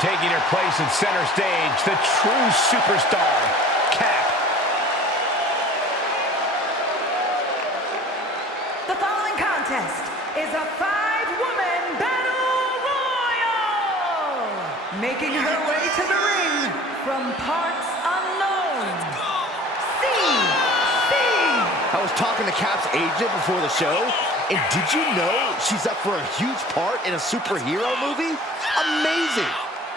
Taking her place in center stage, the true superstar, Kat. The following contest is a 5-woman battle royal. Making her way to the ring from parts unknown, CC. I was talking to Cap's agent before the show, and did you know she's up for a huge part in a superhero movie? Amazing!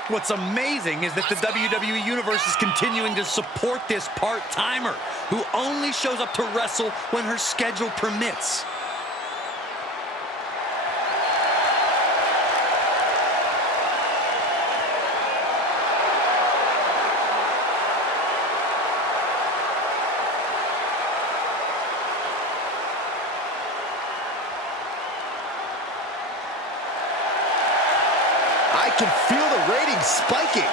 What's amazing is that the WWE Universe is continuing to support this part-timer who only shows up to wrestle when her schedule permits. I can feel the ratings spiking.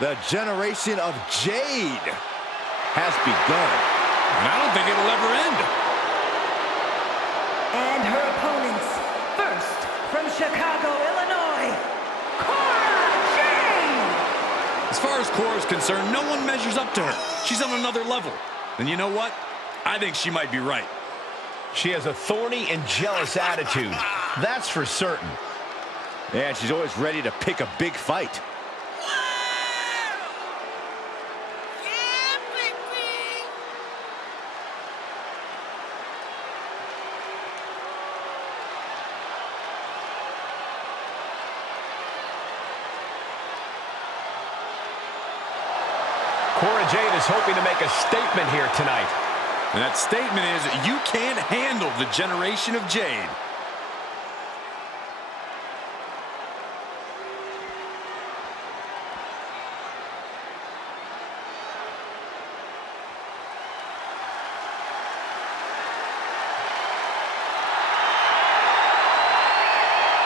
The generation of Jade has begun. And I don't think it'll ever end. And her opponents, first from Chicago, Illinois, Cora Jade. As far as Cora's concerned, no one measures up to her. She's on another level. And you know what? I think she might be right. She has a thorny and jealous attitude. That's for certain. Yeah, she's always ready to pick a big fight. Cora Jade is hoping to make a statement here tonight. And that statement is, you can't handle the generation of Jade.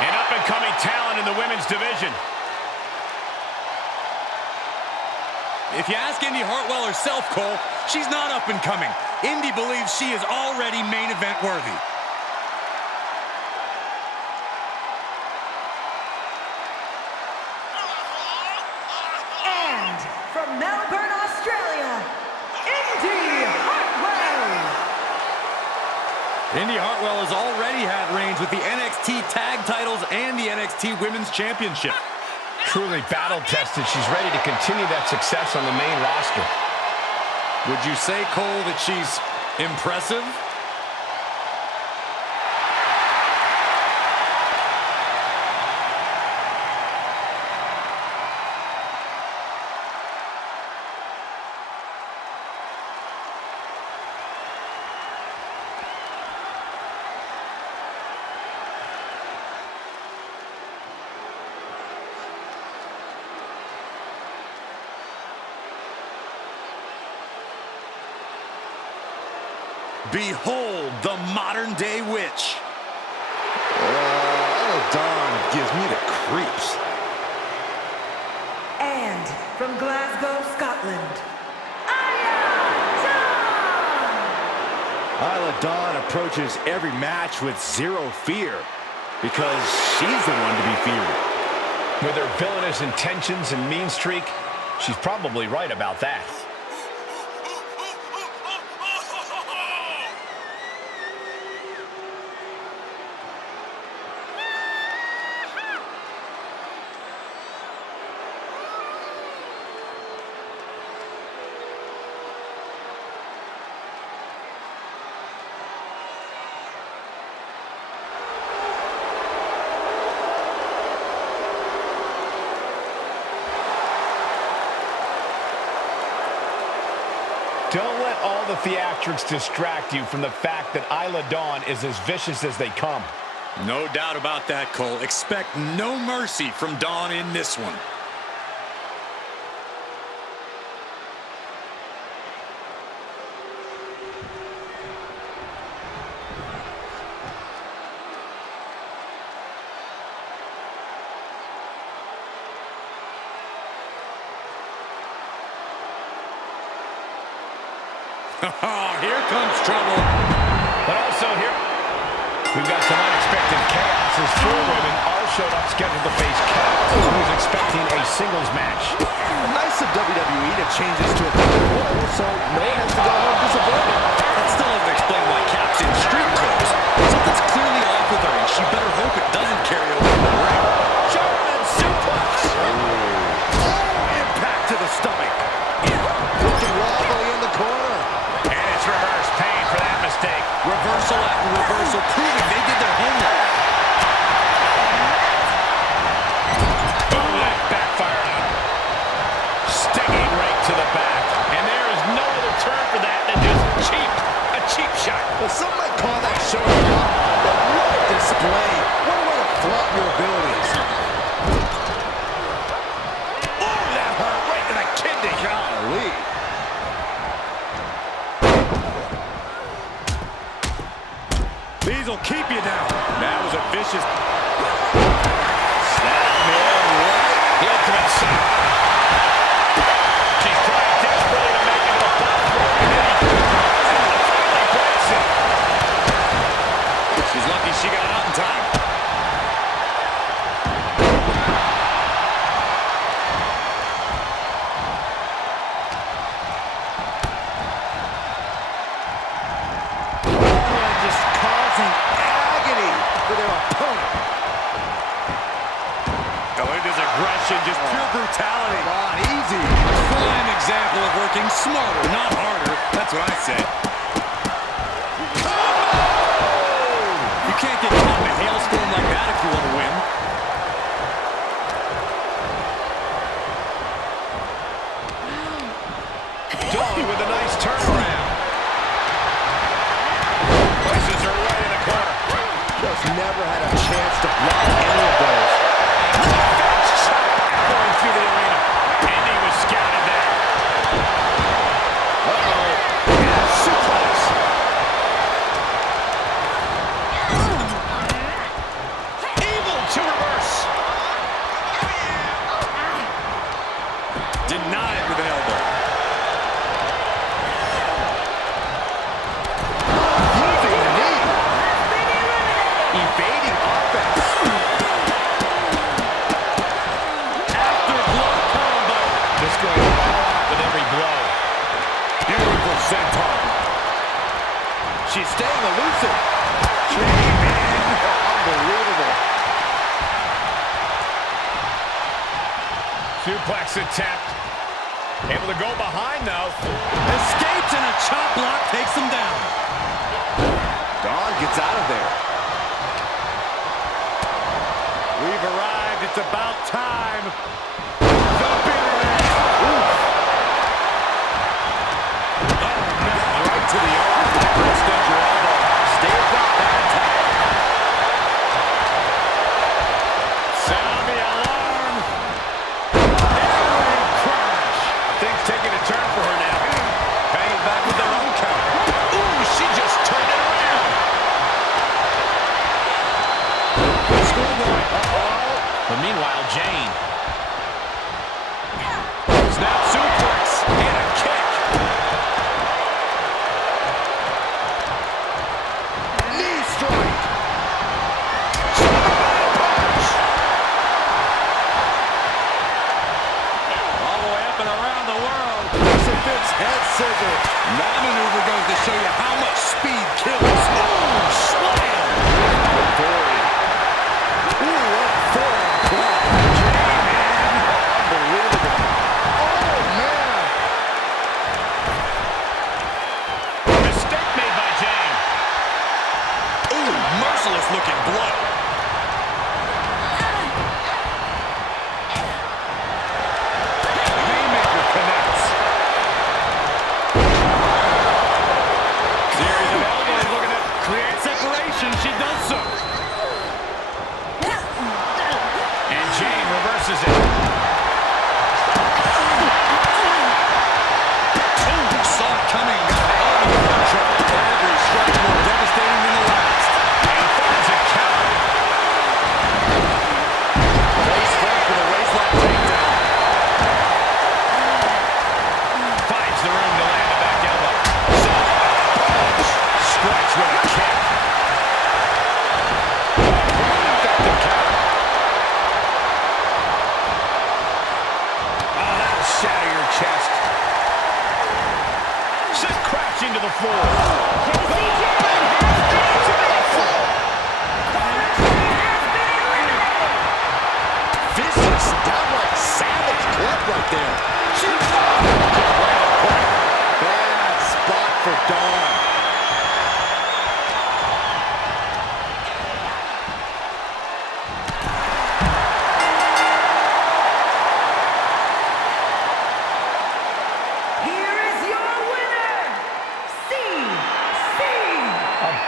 An up-and-coming talent in the women's division. If you ask Indy Hartwell herself, Cole, she's not up and coming. Indy believes she is already main event worthy. And from Melbourne, Australia, Indy Hartwell. Indy Hartwell has already had reigns with the NXT Tag Titles and the NXT Women's Championship. Truly battle-tested. She's ready to continue that success on the main roster. Would you say, Cole, that she's impressive? Behold the modern-day witch. Dawn gives me the creeps. And from Glasgow, Scotland, Isla Dawn. Isla Dawn approaches every match with zero fear because she's the one to be feared. With her villainous intentions and mean streak, she's probably right about that. Don't let all the theatrics distract you from the fact that Isla Dawn is as vicious as they come. No doubt about that, Cole. Expect no mercy from Dawn in this one. Oh, here comes trouble. But also here, we've got some unexpected chaos as four women all showed up scheduled to face Kat, who's expecting a singles match. Nice of WWE to change this to a battle royal, so no one has to go home disappointed. That still doesn't explain why Kat's in street clothes. Something's clearly off with her, and she better hope it doesn't carry over to the ring. German suplex. Oh, impact to the stomach. Looking wobbly in the corner. And it's reverse pain for that mistake. Reversal after reversal, proving they did their homework. Oh, that backfired on him. Stinging right to the back. And there is no other term for that than just cheap. A cheap shot. Well, some might call that showing off, but what a display. What a way to flaunt your abilities. Oh, that hurt right to the kidney. Golly. These will keep you down. That was a vicious snap. The ultimate shot. She's trying desperately to make it to the platform. And finally breaks it. She's lucky she got out in time. Just causing agony for their opponent. Oh, it is aggression, just pure brutality. Come on, easy. Prime example of working smarter, not harder. That's what I said. You can't get caught in a hailstorm like that if you want to win. Dawn with a nice turnaround. Places her right in the corner. Just never had a chance to block any of those. Going through the arena. Indy was scouted there. Uh-oh. And suplex. Able to reverse. Denied with an elbow. Using the knee. Evading offense. After blow combo. Just going all out with every blow. Beautiful senton. She's staying elusive. Unbelievable. Suplex attempt. Able to go behind, though. Escapes and a chop block takes him down. Dawn gets out of there. We've arrived. It's about time. The bitter end. Right to the arm. Extend your elbow. Stays up that attack. Sound the alarm. Every crash. Things taking a turn for her now. Banging back with their own counter. Ooh, she just turned it around. But meanwhile, Jane. Snap suplex and a kick. Knee strike. All the way up and around the world. Crucifix head scissor. That maneuver goes to show you how much speed kills. Oh, slam! Authority. Ooh, what a forearm club. Unbelievable. Oh, man. Mistake made by Jane. Ooh, merciless looking blow. Haymaker connects. Series of elbows looking to create separation. She does so. And Jane reverses it. Ooh, saw it coming. Got the elbow control. Every strike more devastating than the last. And finds a counter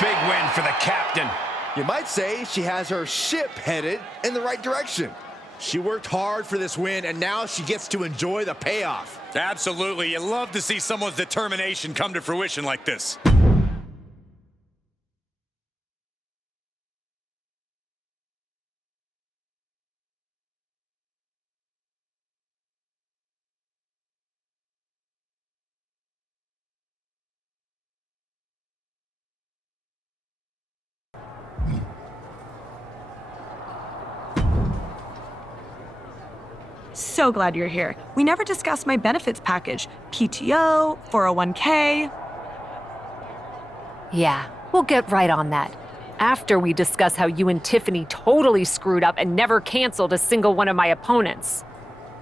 Big win for the captain. You might say she has her ship headed in the right direction. She worked hard for this win, and now she gets to enjoy the payoff. Absolutely. You love to see someone's determination come to fruition like this. So glad you're here. We never discussed my benefits package. PTO, 401k. Yeah, we'll get right on that. After we discuss how you and Tiffany totally screwed up and never canceled a single one of my opponents.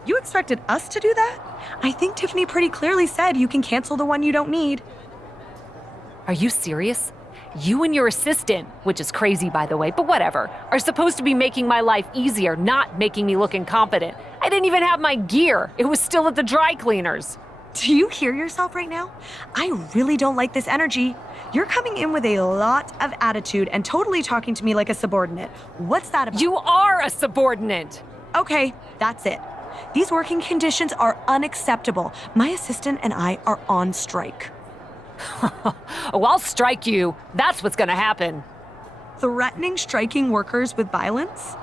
You expected us to do that? I think Tiffany pretty clearly said you can cancel the one you don't need. Are you serious? You and your assistant, which is crazy by the way, but whatever, are supposed to be making my life easier, not making me look incompetent. I didn't even have my gear. It was still at the dry cleaners. Do you hear yourself right now? I really don't like this energy. You're coming in with a lot of attitude and totally talking to me like a subordinate. What's that about? You are a subordinate. Okay, that's it. These working conditions are unacceptable. My assistant and I are on strike. Oh, I'll strike you. That's what's gonna happen. Threatening striking workers with violence?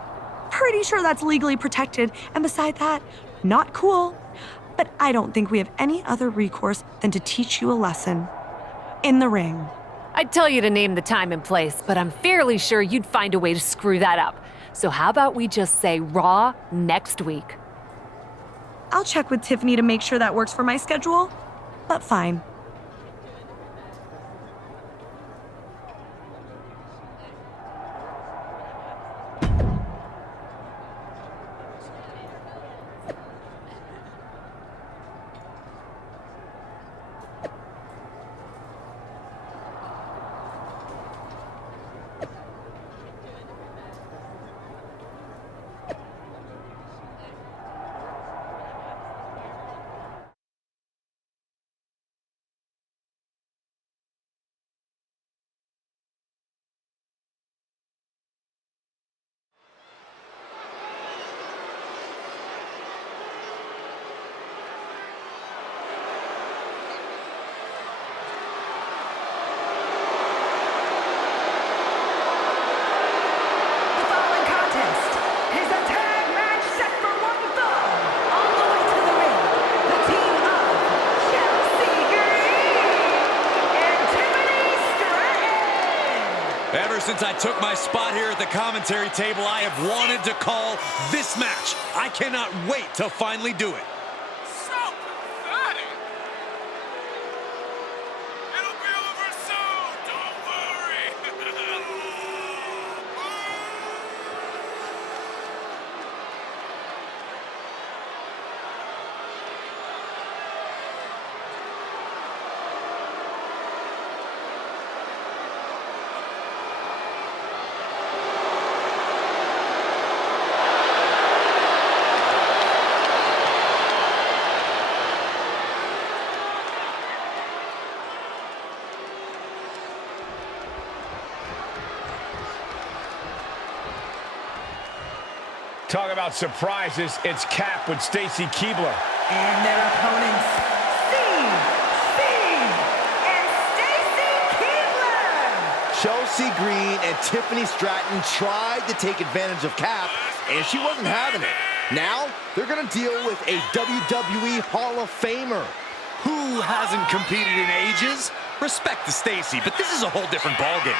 Pretty sure that's legally protected, and beside that, not cool. But I don't think we have any other recourse than to teach you a lesson. In the ring. I'd tell you to name the time and place, but I'm fairly sure you'd find a way to screw that up. So how about we just say Raw next week? I'll check with Tiffany to make sure that works for my schedule, but fine. Ever since I took my spot here at the commentary table, I have wanted to call this match. I cannot wait to finally do it. So pathetic. It'll be over soon, don't worry. Talk about surprises. It's Cap with Stacy Keibler. And their opponents, C and Stacy Keibler. Chelsea Green and Tiffany Stratton tried to take advantage of Cap, and she wasn't having it. Now, they're going to deal with a WWE Hall of Famer. Who hasn't competed in ages? Respect to Stacy, but this is a whole different ballgame.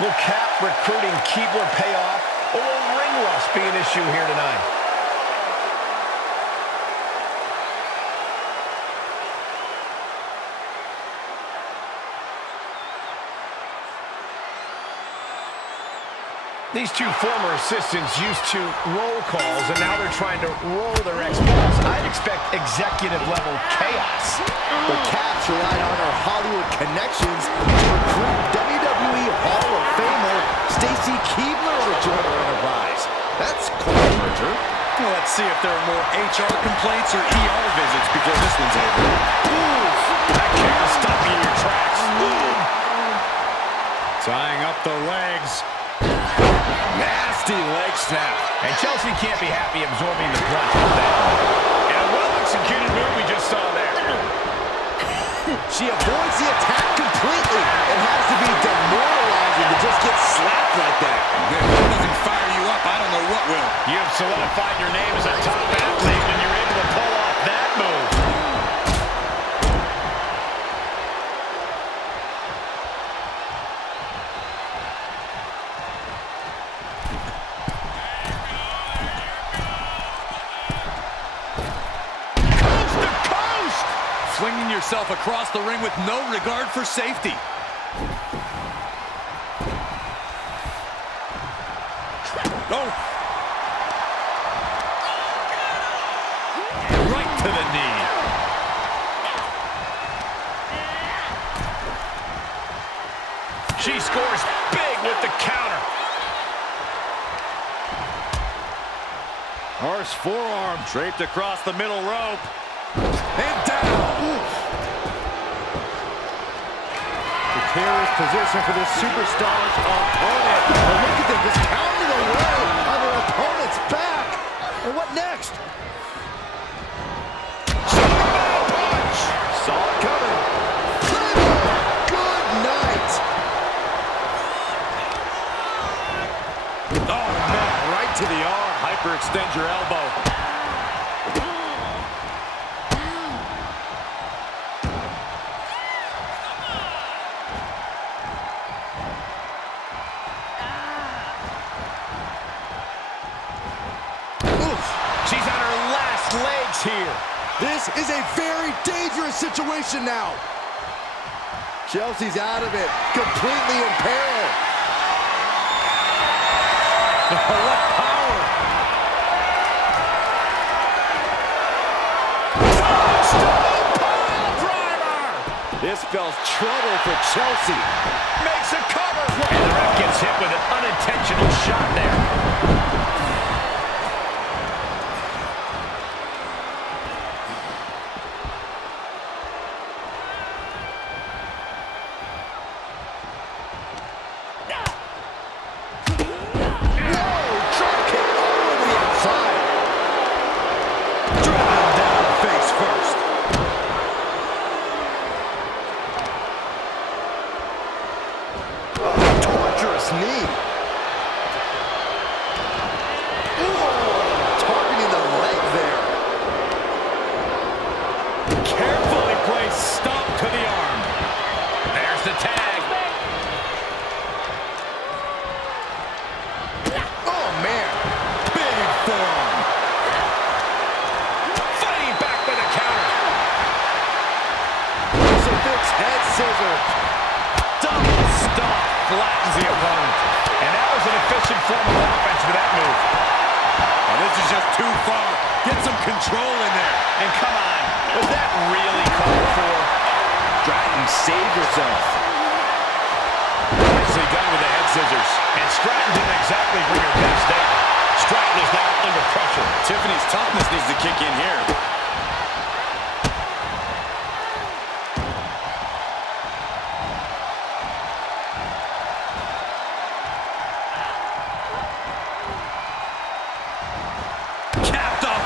Will Cap recruiting Keibler pay off, or will ring rust be an issue here tonight? These two former assistants used to roll calls, and now they're trying to roll their exploits. I'd expect executive-level chaos. But Cap's relied on her Hollywood connections to recruit WWE Hall of Famer Stacy Keibler to join her enterprise. That's quite a merger. Well, let's see if there are more HR complaints or ER visits before this one's over. Ooh, that kick will stop you in your tracks. Ooh. Tying up the legs. Nasty leg snap. And Chelsea can't be happy absorbing the punch of that. And a well-executed move we just saw there. She avoids the attack completely. It has to be demoralizing to just get slapped like that. If that doesn't fire you up, I don't know what will. You have solidified your name as a top athlete when you're able to pull off that move. Coast to coast! Flinging yourself across the ring with no regard for safety. Oh! Right to the knee. She scores big with the counter. Harsh forearm draped across the middle rope. And down. Precarious position for this superstar's opponent. And look at them just pounding away on their opponent's back. And what next? Punch. Saw it coming. Good night. Oh, man, right to the arm. Hyperextend your elbow. She's on her last legs here. This is a very dangerous situation now. Chelsea's out of it, completely in peril. What power. This spells trouble for Chelsea. Makes a cover. And the ref gets hit with an unintentional shot there. Knee. Ooh, targeting the leg there. Carefully placed stomp to the arm. There's the tag. Oh, man. Big forearm. Fighting back with a counter. Crucifix head scissors. Double stomp flattens the opponent. And that was an efficient form of offense with that move. Oh, this is just too far. Get some control in there. And come on, was that really called for? Stratton saved herself. Nicely done with the head scissors. And Stratton didn't exactly bring her best there. Stratton is now under pressure. Tiffany's toughness needs to kick in here.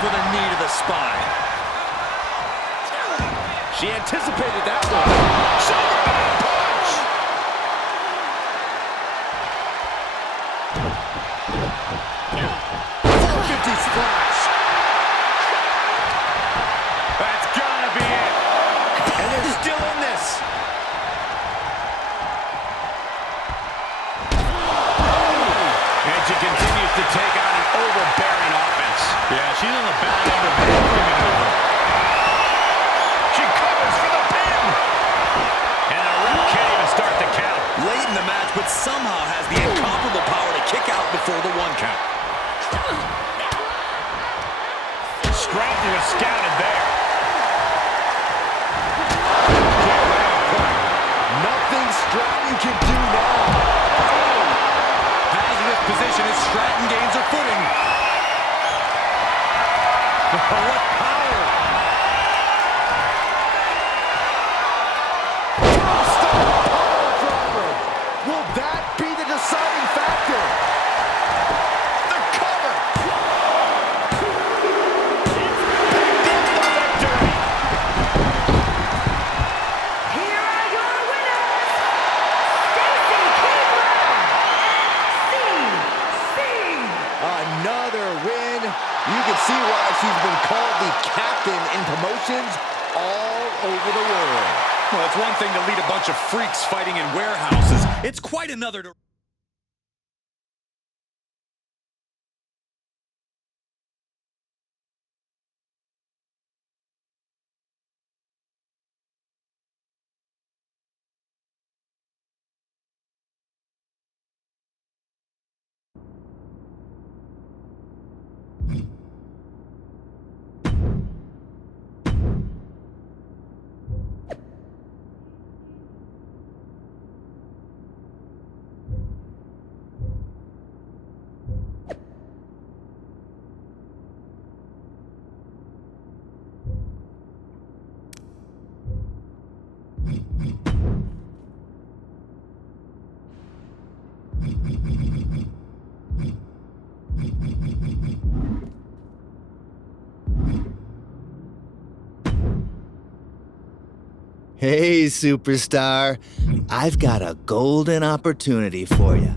With a knee to the spine. She anticipated that one. Superman punch! 450 splash. That's gotta be it. And they're still in this. And she continues to take on an overbearing offense. Yeah, she's on the back end of the maneuver. She covers for the pin. And the ref can't even start the count. Late in the match, but somehow has the incomparable power to kick out before the 1 count. Stratton was scouted there. Nothing Stratton can do now. Has this position as Stratton gains her footing. what power! Will that be the deciding factor? The cover! Here are your winners, Stacy Keibler and CC. Another win. You can see why she's been called the captain in promotions all over the world. Well, it's one thing to lead a bunch of freaks fighting in warehouses. It's quite another to... Hey, superstar. I've got a golden opportunity for you.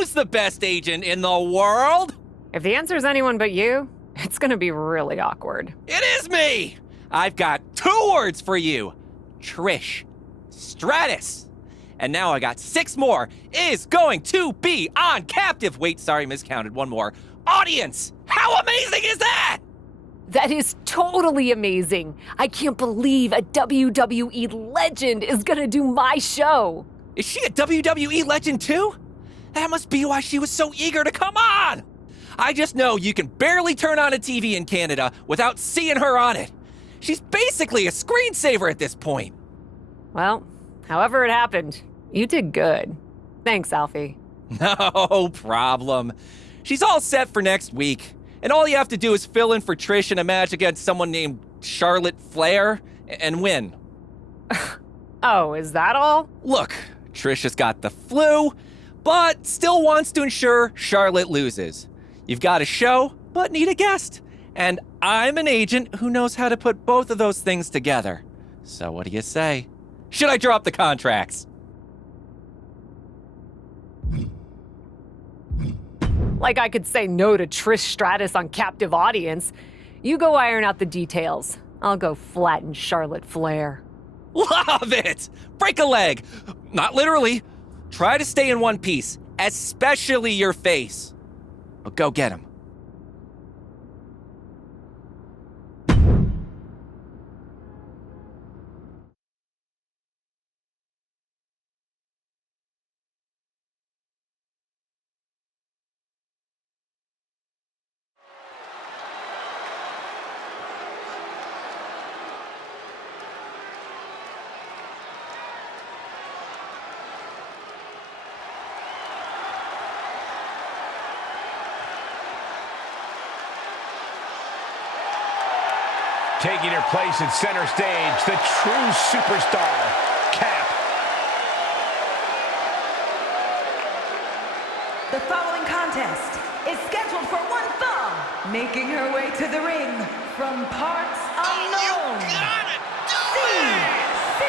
Who's the best agent in the world? If the answer is anyone but you, it's gonna be really awkward. It is me! I've got 2 words for you. Trish Stratus. And now I got 6 more. Is going to be on Captive. Wait, sorry, miscounted. 1 more. Audience. How amazing is that? That is totally amazing. I can't believe a WWE legend is gonna do my show. Is she a WWE legend too? That must be why she was so eager to come on. I just know you can barely turn on a TV in Canada without seeing her on it. She's basically a screensaver at this point. Well, however it happened, you did good. Thanks, Alfie. No problem. She's all set for next week. And all you have to do is fill in for Trish in a match against someone named Charlotte Flair and win. Oh, is that all? Look, Trish has got the flu, but still wants to ensure Charlotte loses. You've got a show, but need a guest. And I'm an agent who knows how to put both of those things together. So what do you say? Should I drop the contracts? Like I could say no to Trish Stratus on Captive Audience. You go iron out the details. I'll go flatten Charlotte Flair. Love it! Break a leg. Not literally. Try to stay in one piece, especially your face. But go get him. Taking her place at center stage, the true superstar, Cap. The following contest is scheduled for 1 fall. Making her way to the ring from parts unknown. CC.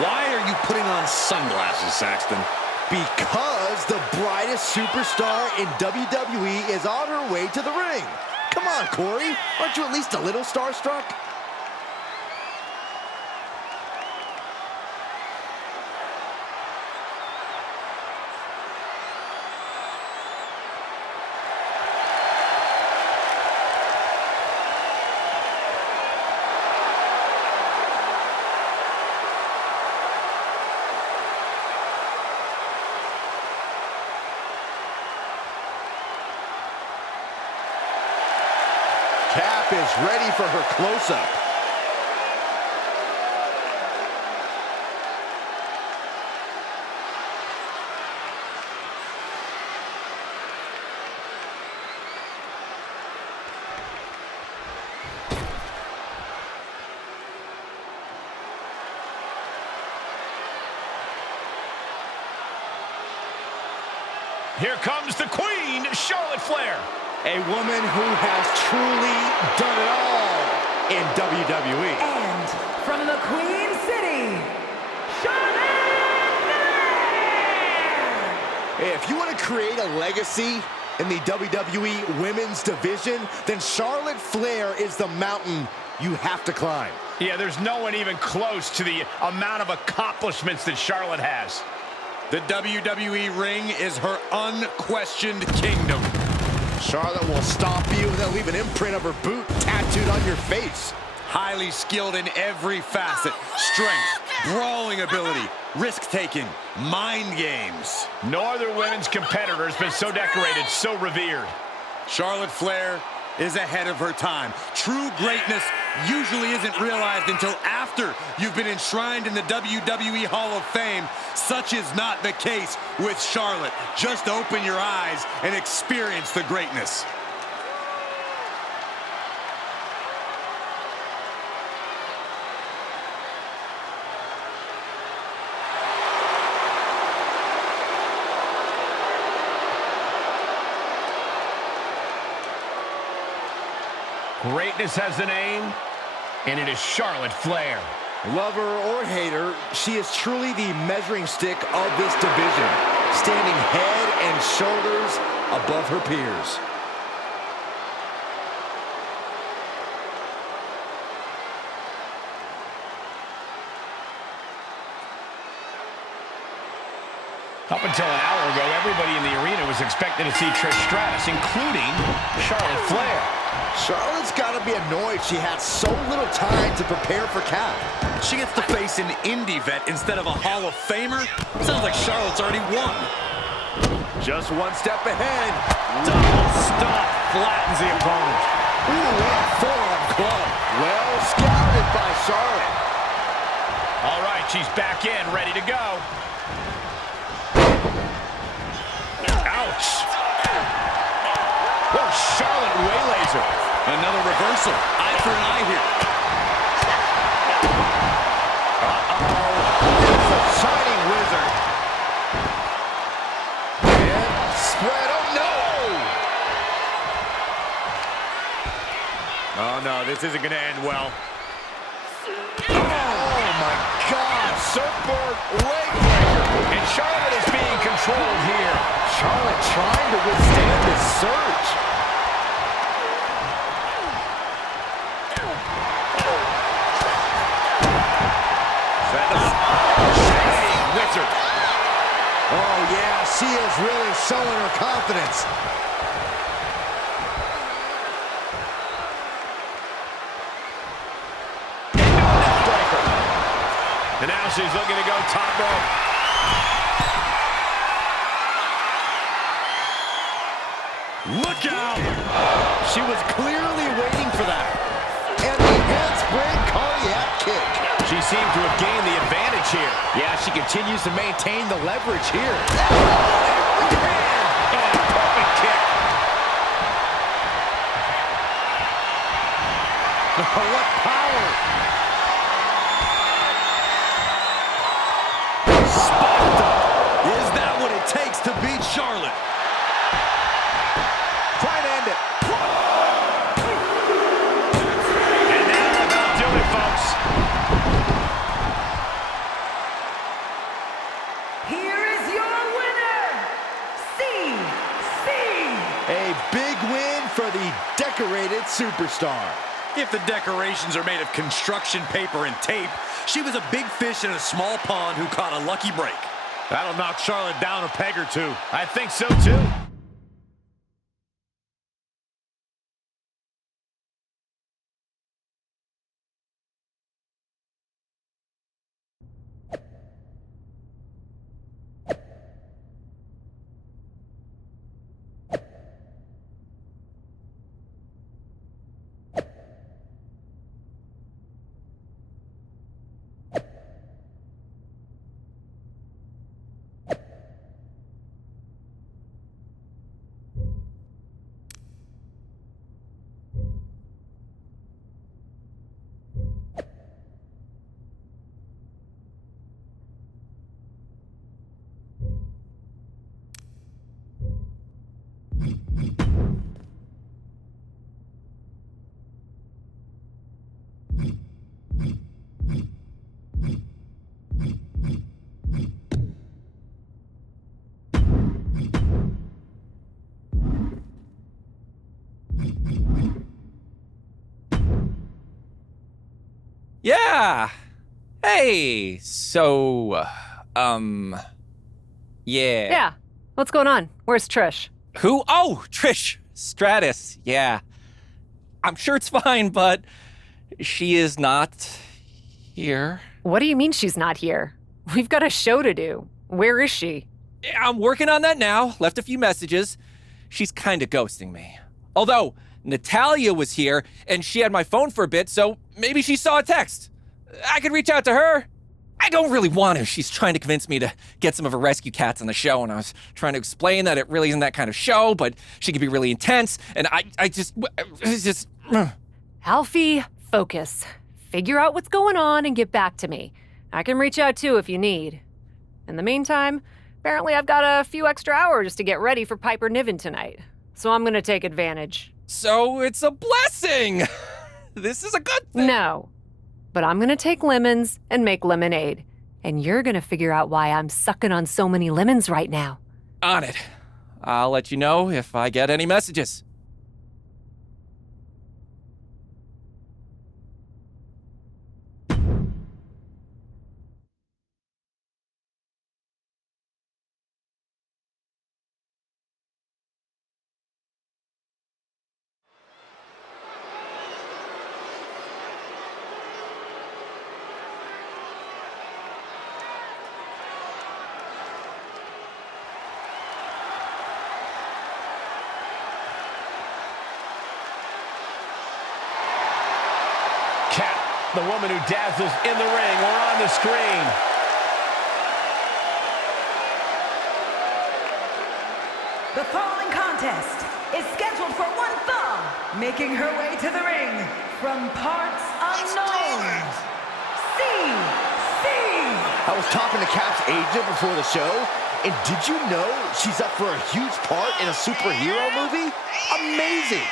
Why are you putting on sunglasses, Saxton? Because the brightest superstar in WWE is on her way to the ring. Come on, Corey. Aren't you at least a little starstruck? Cap is ready for her close-up. Here comes the Queen, Charlotte Flair. A woman who has truly done it all in WWE. And from the Queen City, Charlotte Flair! If you want to create a legacy in the WWE Women's Division, then Charlotte Flair is the mountain you have to climb. Yeah, there's no one even close to the amount of accomplishments that Charlotte has. The WWE ring is her unquestioned kingdom. Charlotte will stomp you and then leave an imprint of her boot tattooed on your face. Highly skilled in every facet. Strength, brawling ability, risk-taking, mind games. No other women's competitor has been so decorated, so revered. Charlotte Flair is ahead of her time. True greatness usually isn't realized until after you've been enshrined in the WWE Hall of Fame. Such is not the case with Charlotte. Just open your eyes and experience the greatness. Greatness has a name, and it is Charlotte Flair. Love her or hate her, she is truly the measuring stick of this division, standing head and shoulders above her peers. Up until an hour ago, everybody in the arena was expecting to see Trish Stratus, including Charlotte Flair. Charlotte's got to be annoyed she had so little time to prepare for Cat. She gets to face an indie vet instead of a Hall of Famer? Sounds like Charlotte's already won. Just one step ahead. Double stomp flattens the opponent. Ooh, what a forearm club. Well scouted by Charlotte. All right, she's back in, ready to go. Ouch. Oh, Charlotte waylays her. Another reversal. Eye for an eye here. It's a shining wizard. And spread. Oh, no. Oh, no, this isn't going to end well. Oh, my God. Surfboard leg breaker. And Charlotte is being controlled here. Charlotte trying to withstand this surge. Shining wizard. Oh, yeah, she is really showing her confidence. And now she's looking to go top rope. Look out! She was clearly waiting for that. And the handspring cardiac kick. She seemed to have gained the advantage here. Yeah, she continues to maintain the leverage here. And a perfect kick. What power! Spiked up. Is that what it takes to beat Charlotte? Try to end it. And now that'll do it, folks. Here is your winner, CC. A big win for the decorated superstar. If the decorations are made of construction paper and tape, she was a big fish in a small pond who caught a lucky break. That'll knock Charlotte down a peg or two. I think so, too. Yeah. Hey, so, yeah. Yeah. What's going on? Where's Trish? Who? Oh, Trish Stratus. Yeah. I'm sure it's fine, but she is not here. What do you mean she's not here? We've got a show to do. Where is she? Yeah, I'm working on that now. Left a few messages. She's kind of ghosting me. Although, Natalya was here, and she had my phone for a bit, so maybe she saw a text. I could reach out to her. I don't really want to. She's trying to convince me to get some of her rescue cats on the show, and I was trying to explain that it really isn't that kind of show, but she can be really intense, and it's just... Alfie, focus. Figure out what's going on and get back to me. I can reach out too if you need. In the meantime, apparently I've got a few extra hours to get ready for Piper Niven tonight, so I'm gonna take advantage. So it's a blessing! This is a good thing. No, but I'm gonna take lemons and make lemonade, and you're gonna figure out why I'm sucking on so many lemons right now. On it. I'll let you know if I get any messages. Kat, the woman who dazzles in the ring or on the screen. The following contest is scheduled for one fall, making her way to the ring from parts unknown. CC. I was talking to Cap's agent before the show, and did you know she's up for a huge part in a superhero movie? Amazing!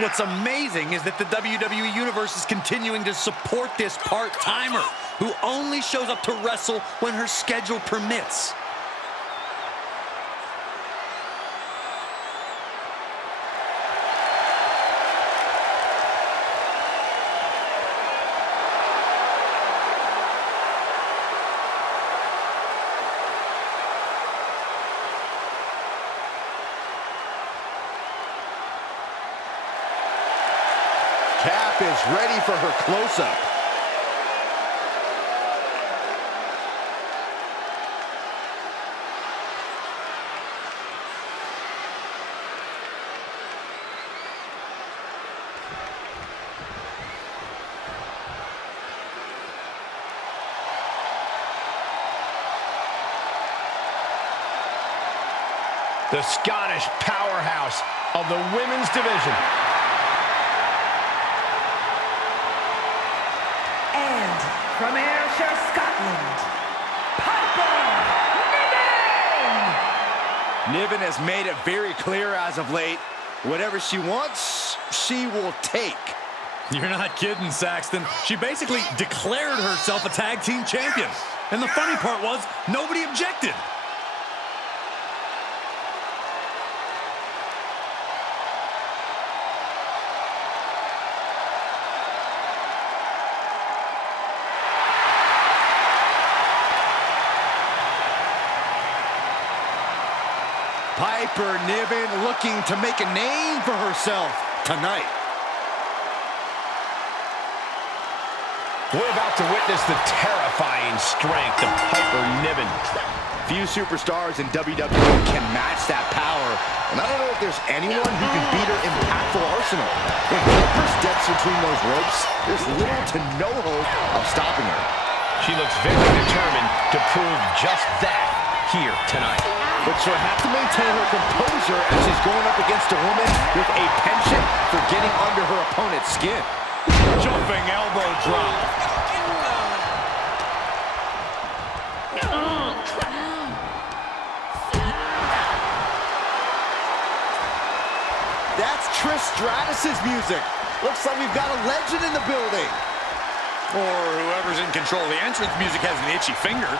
What's amazing is that the WWE Universe is continuing to support this part-timer who only shows up to wrestle when her schedule permits. Cap is ready for her close-up. The Scottish powerhouse of the women's division. And from Ayrshire, Scotland, Piper Niven! Niven has made it very clear as of late, whatever she wants, she will take. You're not kidding, Saxton. She basically declared herself a tag team champion. And the funny part was, nobody objected. Piper Niven looking to make a name for herself tonight. We're about to witness the terrifying strength of Piper Niven. Few superstars in WWE can match that power, and I don't know if there's anyone who can beat her impactful arsenal. When Piper steps between those ropes, there's little to no hope of stopping her. She looks very determined to prove just that here tonight. But she'll have to maintain her composure as she's going up against a woman with a penchant for getting under her opponent's skin. Jumping elbow drop. That's Trish Stratus's music. Looks like we've got a legend in the building. Or whoever's in control of the entrance music has an itchy finger.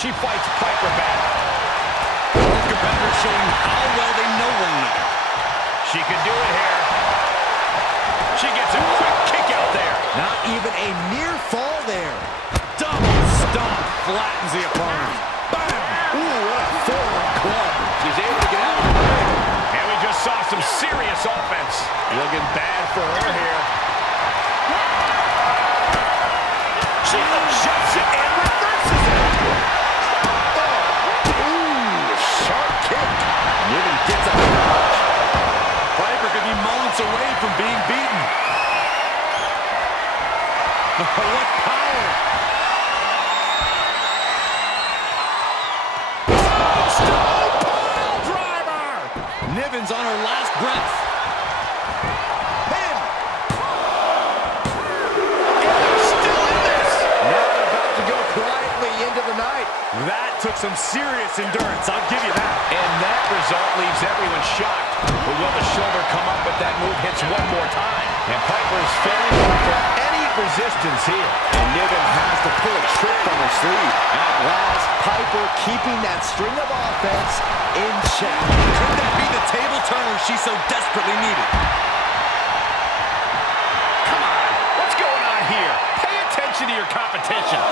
She fights Piper back. Both competitors showing how well they know one another. She could do it here. She gets a quick kick out there. Not even a near fall there. Double stomp flattens the opponent. Bam! Ooh, what a forearm club. She's able to get out of the ring. And we just saw some serious offense. Looking bad for her here. She adjusts it and reverses it. Sharp kick. Niven gets a dodge. Piper could be moments away from being beaten. What power! Stone pile driver! Niven's on her last breath. Pin. And they're still in this. Now they're about to go quietly into the night. That took some serious endurance, I'll give you that. And that result leaves everyone shocked. But will the shoulder come up if that move hits one more time? And Piper is failing to offer any resistance here. And Niven has to pull a trick from her sleep. At last, Piper keeping that string of offense in check. Could that be the table turner she so desperately needed? Come on, what's going on here? Pay attention to your competition.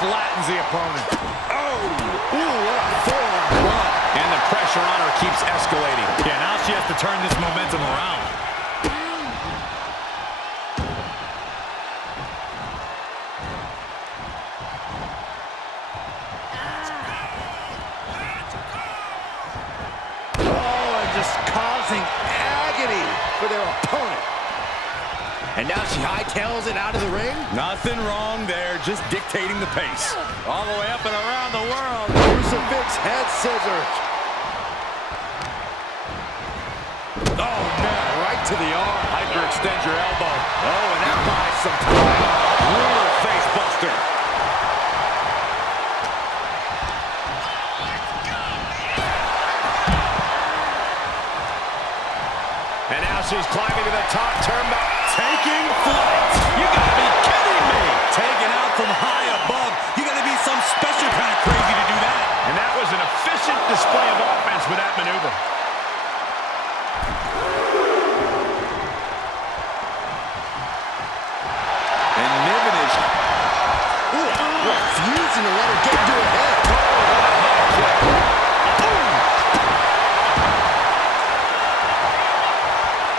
Flattens the opponent. Oh, ooh, what a forearm block. And the pressure on her keeps escalating. Yeah, now she has to turn this momentum around. Oh, and just causing agony for their opponent. And now she hightails it out of the ring. Nothing wrong there, just dictating the pace. All the way up and around the world. Crucifix head scissors. Oh, man, right to the arm. Hyperextend your elbow. Oh, and that buys some time. Brutal face buster. And now she's climbing to the top turnbuckle. Taking flight. You gotta be kidding me. Taken out from high above. You gotta be some special kind of crazy to do that. And that was an efficient display of offense with that maneuver. And Niven is refusing to let her get into her head.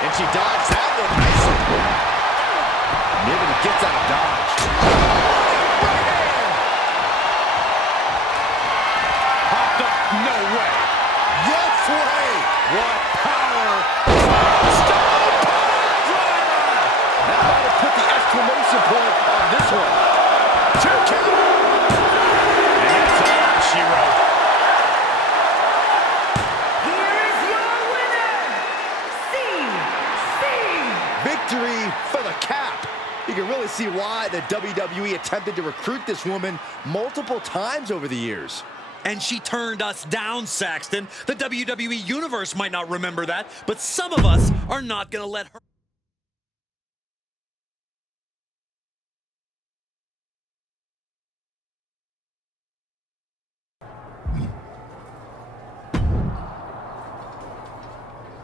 And she dodged that one nicely. Niven gets out of dodge. Right hand. Popped up, no way. Yes way. What power. Stone Cold Driver. Now how to put the exclamation point on this one. 2 count. And that's all she wrote. Here is your winner, CC. Victory for the cap. You can really see why the WWE attempted to recruit this woman multiple times over the years. And she turned us down, Saxton. The WWE Universe might not remember that, but some of us are not going to let her...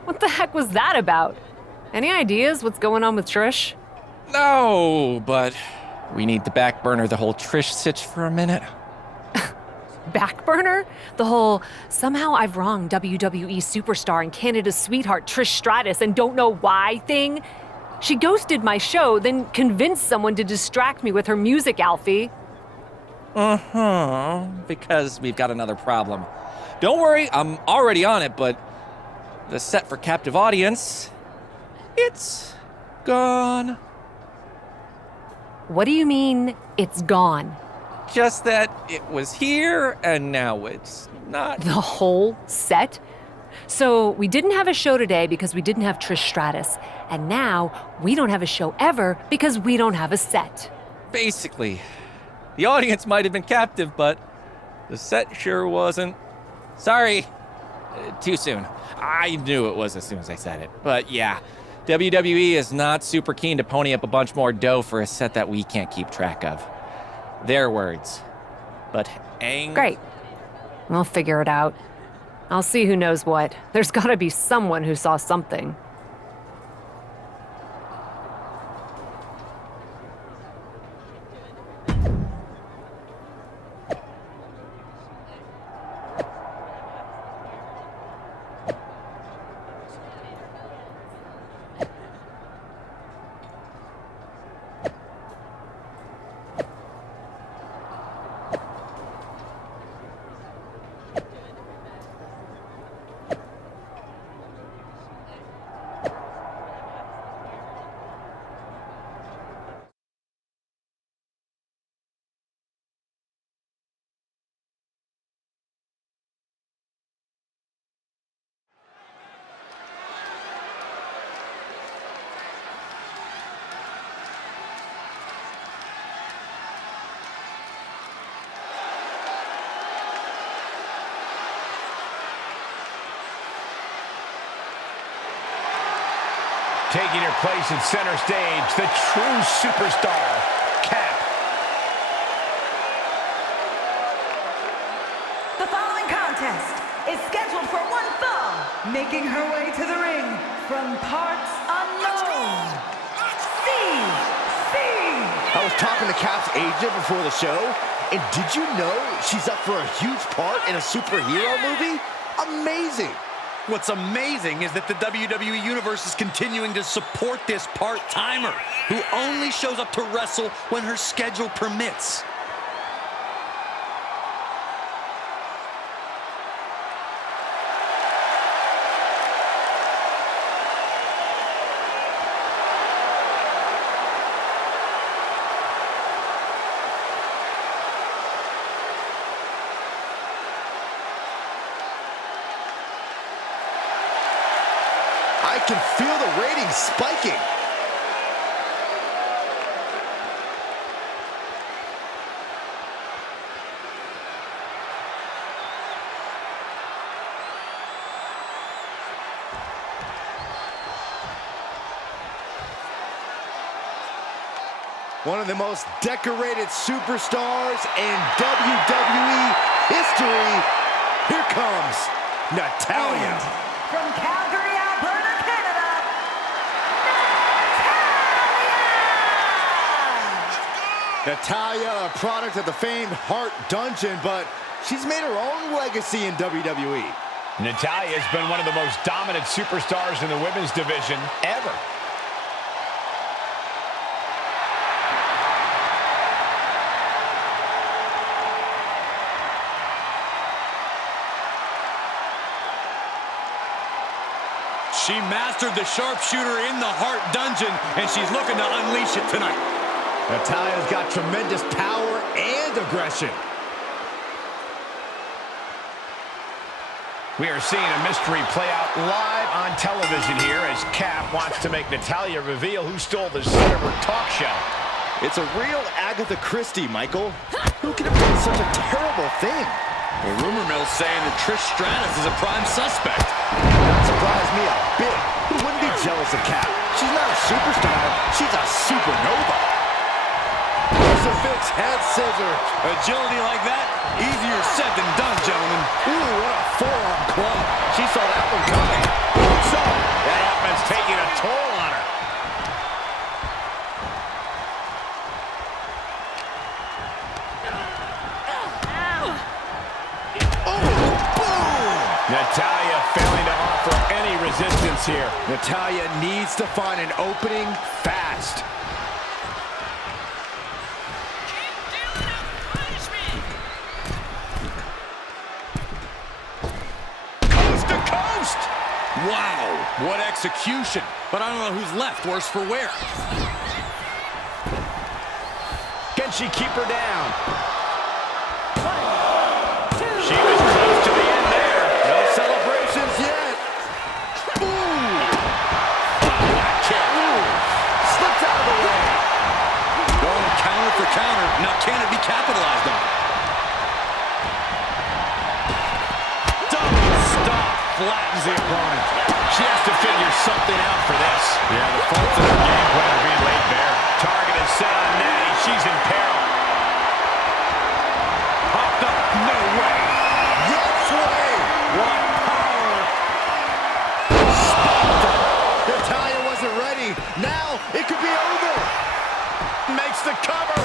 What the heck was that about? Any ideas what's going on with Trish? No, but we need to back burner the whole Trish sitch for a minute. Backburner? The whole somehow I've wronged WWE superstar and Canada's sweetheart Trish Stratus and don't know why thing? She ghosted my show, then convinced someone to distract me with her music, Alfie. Because we've got another problem. Don't worry, I'm already on it, but the set for captive audience, it's gone. What do you mean, it's gone? Just that it was here and now it's not. The whole set? So we didn't have a show today because we didn't have Trish Stratus. And now we don't have a show ever because we don't have a set. Basically, the audience might have been captive, but the set sure wasn't. Sorry, too soon. I knew it was as soon as I said it. But yeah, WWE is not super keen to pony up a bunch more dough for a set that we can't keep track of. Their words. But Great. We'll figure it out. I'll see who knows what. There's gotta be someone who saw something. Taking her place in center stage, the true superstar, Cap. The following contest is scheduled for one fall. Making her way to the ring from parts unknown. I was talking to Cap's agent before the show, and did you know she's up for a huge part in a superhero movie? Amazing. What's amazing is that the WWE Universe is continuing to support this part-timer who only shows up to wrestle when her schedule permits. I can feel the ratings spiking. One of the most decorated superstars in WWE history. Here comes Natalya. And from Calgary, Alberta, Canada, Natalya, a product of the famed Hart Dungeon, but she's made her own legacy in WWE. Natalya has been one of the most dominant superstars in the women's division ever. She mastered the sharpshooter in the Hart Dungeon, and she's looking to unleash it tonight. Natalya's got tremendous power and aggression. We are seeing a mystery play out live on television here as Cap wants to make Natalya reveal who stole the center of her talk show. It's a real Agatha Christie, Michael. Who could have done such a terrible thing? Well, rumor mill's saying that Trish Stratus is a prime suspect. Not surprised me a bit. Who wouldn't be jealous of Cap? She's not a superstar. She's a supernova. Crucifix head scissor. Agility like that, easier said than done, gentlemen. Ooh, what a forearm club. She saw that one coming. So, that offense taking a toll on her. Natalya failing to offer any resistance here. Natalya needs to find an opening fast. Coast to coast! Wow, what execution. But I don't know who's left, worse for wear. Can she keep her down? She was close to the end there. No celebrations yet. Ooh. Kick. Slipped out of the way. Going counter for counter. Now can it be capitalized on? Double stop. Flattens the opponent. She has to figure something out for this. Yeah, the faults in her game plan are being laid bare. Target is set on Natty. She's in peril. Hopped up. No way. Yes way. What power. Natalya wasn't ready. Now it could be over. Makes the cover.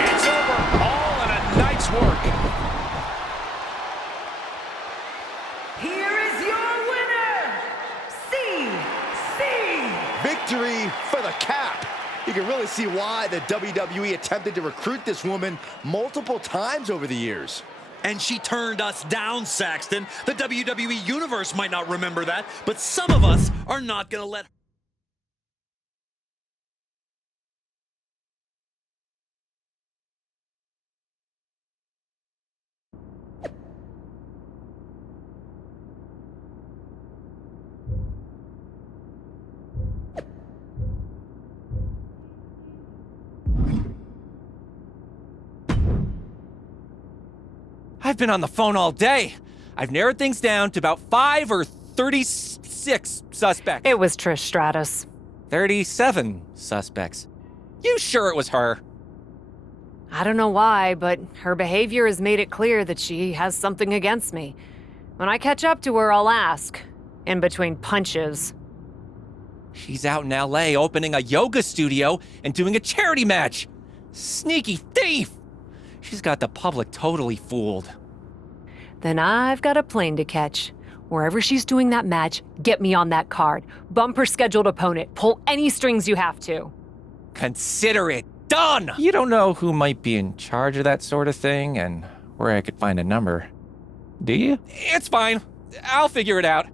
It's over. All in a night's work. here is your winner, CC. Victory for the Cap. You can really see why the WWE attempted to recruit this woman multiple times over the years. And she turned us down, Saxton. The WWE Universe might not remember that, but some of us are not going to let her. I've been on the phone all day. I've narrowed things down to about 5 or 36 suspects. It was Trish Stratus. 37 suspects. You sure it was her? I don't know why, but her behavior has made it clear that she has something against me. When I catch up to her, I'll ask. In between punches. She's out in LA opening a yoga studio and doing a charity match. Sneaky thief! She's got the public totally fooled. Then I've got a plane to catch. Wherever she's doing that match, get me on that card. Bump her scheduled opponent. Pull any strings you have to. Consider it done! You don't know who might be in charge of that sort of thing and where I could find a number, do you? It's fine. I'll figure it out.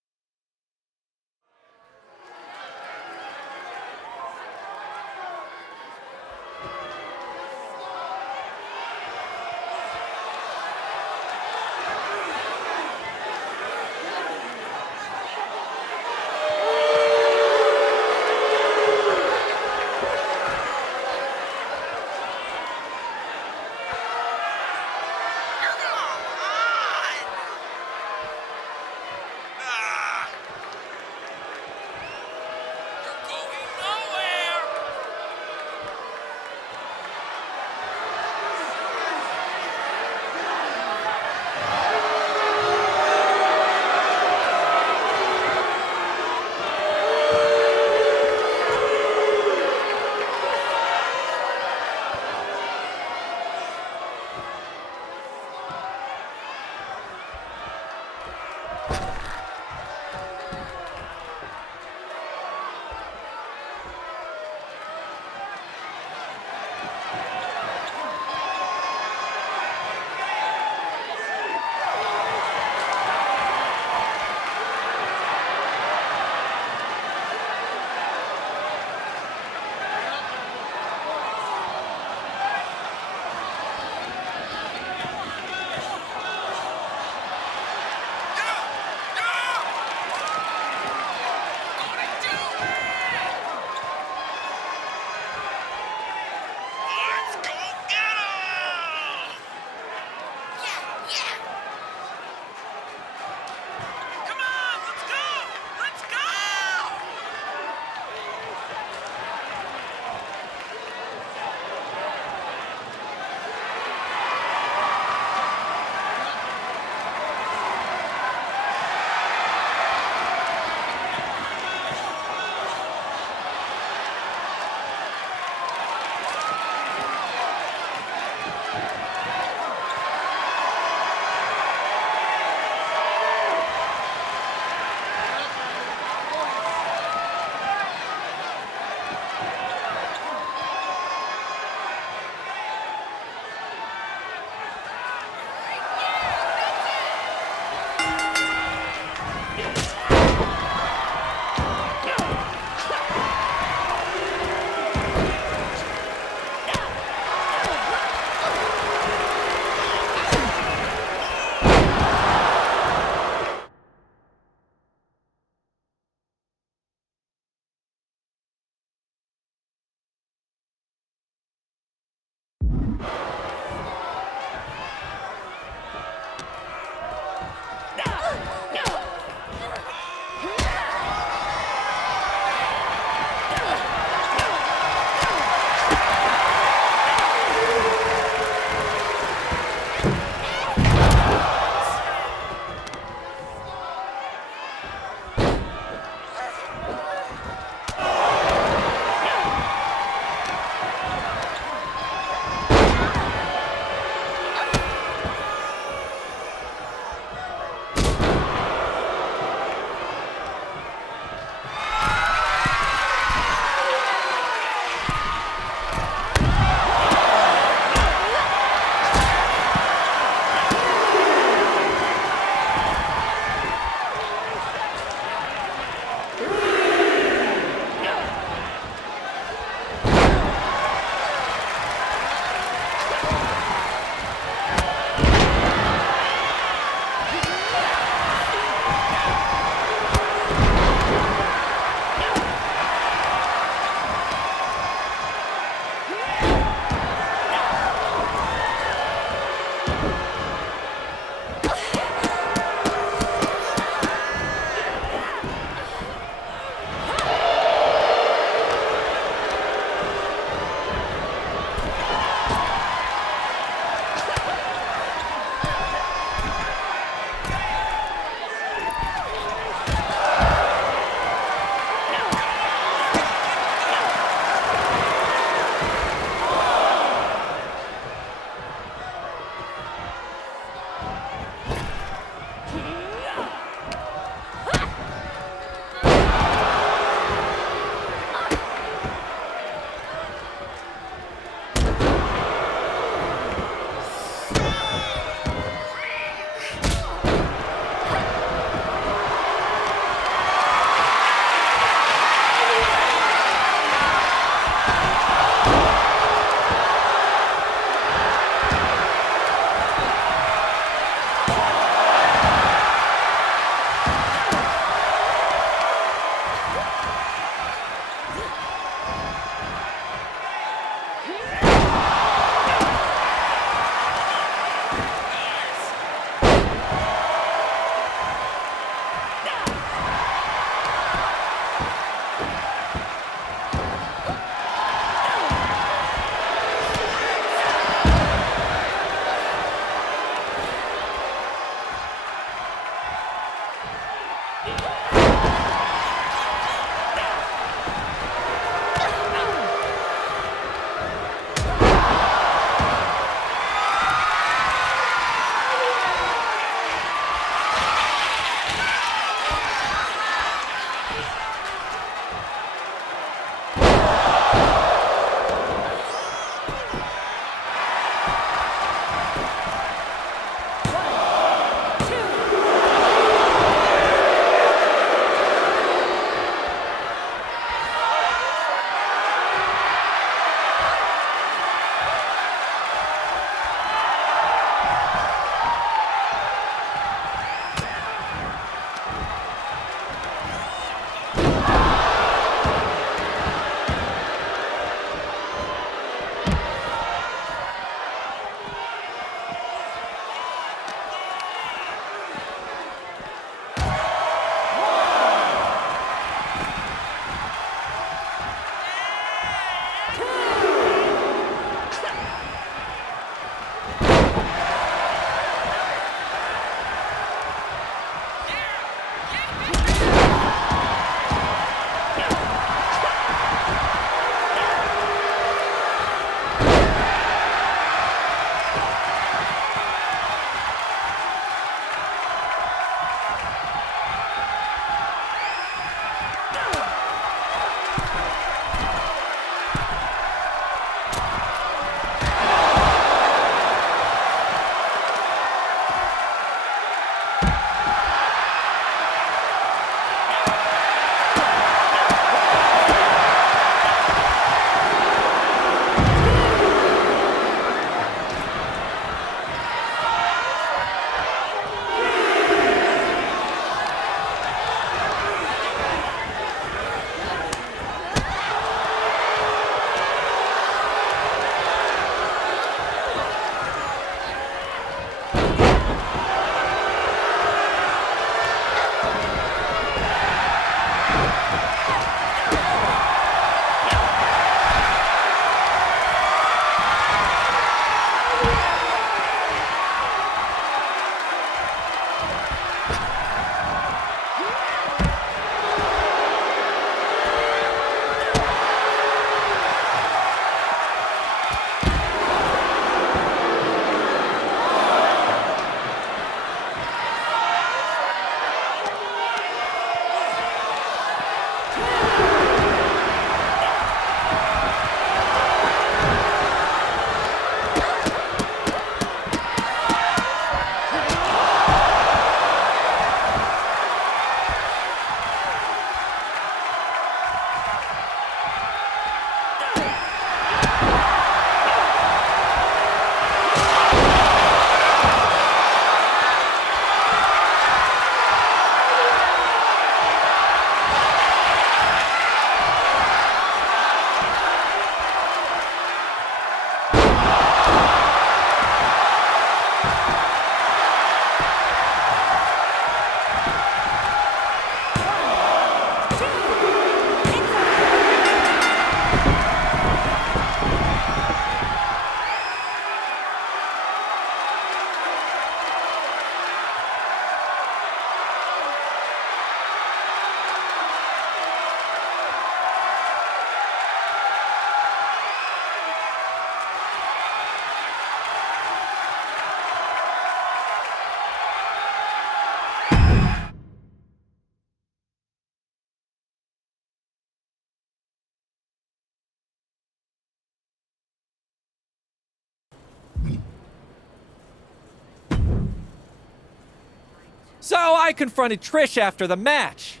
So I confronted Trish after the match.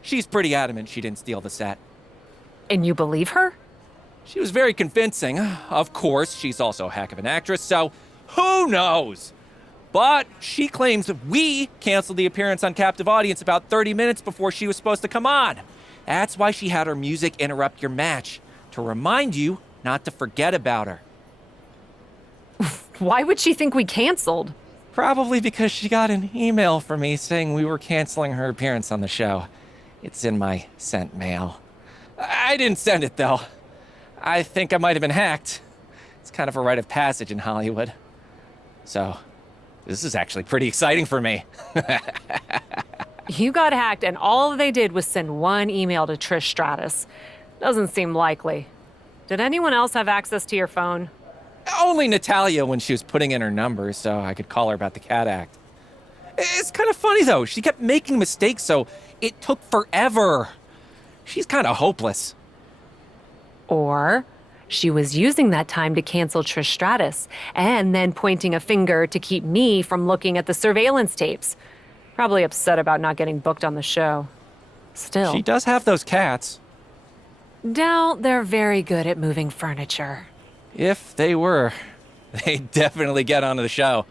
She's pretty adamant she didn't steal the set. And you believe her? She was very convincing. Of course, she's also a heck of an actress, so who knows? But she claims we canceled the appearance on Captive Audience about 30 minutes before she was supposed to come on. That's why she had her music interrupt your match, to remind you not to forget about her. Why would she think we canceled? Probably because she got an email from me saying we were canceling her appearance on the show. It's in my sent mail. I didn't send it, though. I think I might have been hacked. It's kind of a rite of passage in Hollywood. So, this is actually pretty exciting for me. You got hacked and all they did was send one email to Trish Stratus. Doesn't seem likely. Did anyone else have access to your phone? Only Natalya when she was putting in her number so I could call her about the Cat Act. It's kind of funny, though. She kept making mistakes, so it took forever. She's kind of hopeless. Or she was using that time to cancel Trish Stratus and then pointing a finger to keep me from looking at the surveillance tapes. Probably upset about not getting booked on the show. Still, She does have those cats. doubt they're very good at moving furniture. If they were, they'd definitely get onto the show.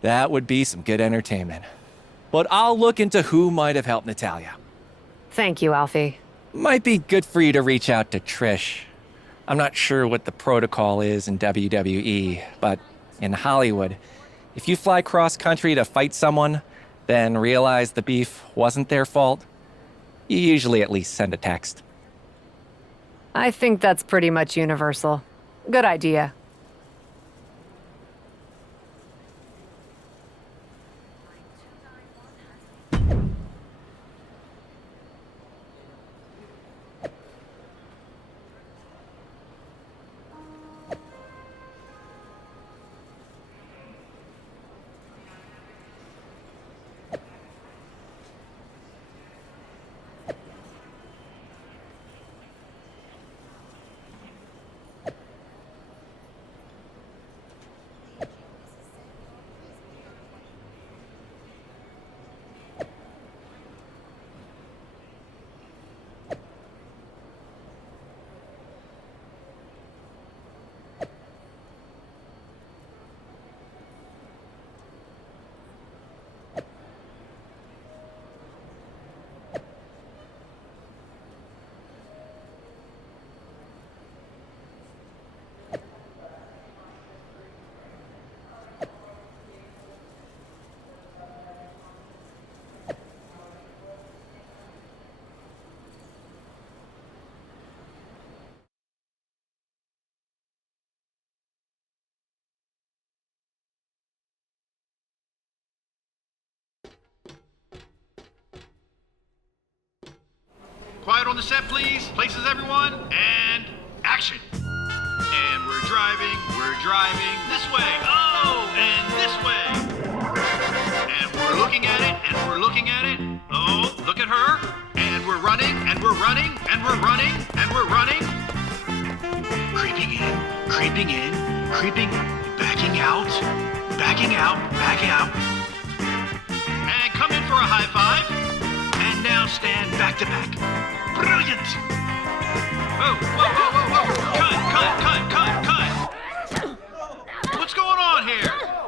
That would be some good entertainment. But I'll look into who might have helped Natalya. Thank you, Alfie. Might be good for you to reach out to Trish. I'm not sure what the protocol is in WWE, but in Hollywood, if you fly cross country to fight someone, then realize the beef wasn't their fault, you usually at least send a text. I think that's pretty much universal. Good idea. Quiet on the set, please. Places, everyone. And action. And we're driving this way. Oh, and this way. And we're looking at it, and we're looking at it. Oh, look at her. And we're running, and we're running, and we're running, and we're running. Creeping in, backing out, backing out. And come in for a high five. And now stand back to back. Brilliant! Whoa. Cut. What's going on here?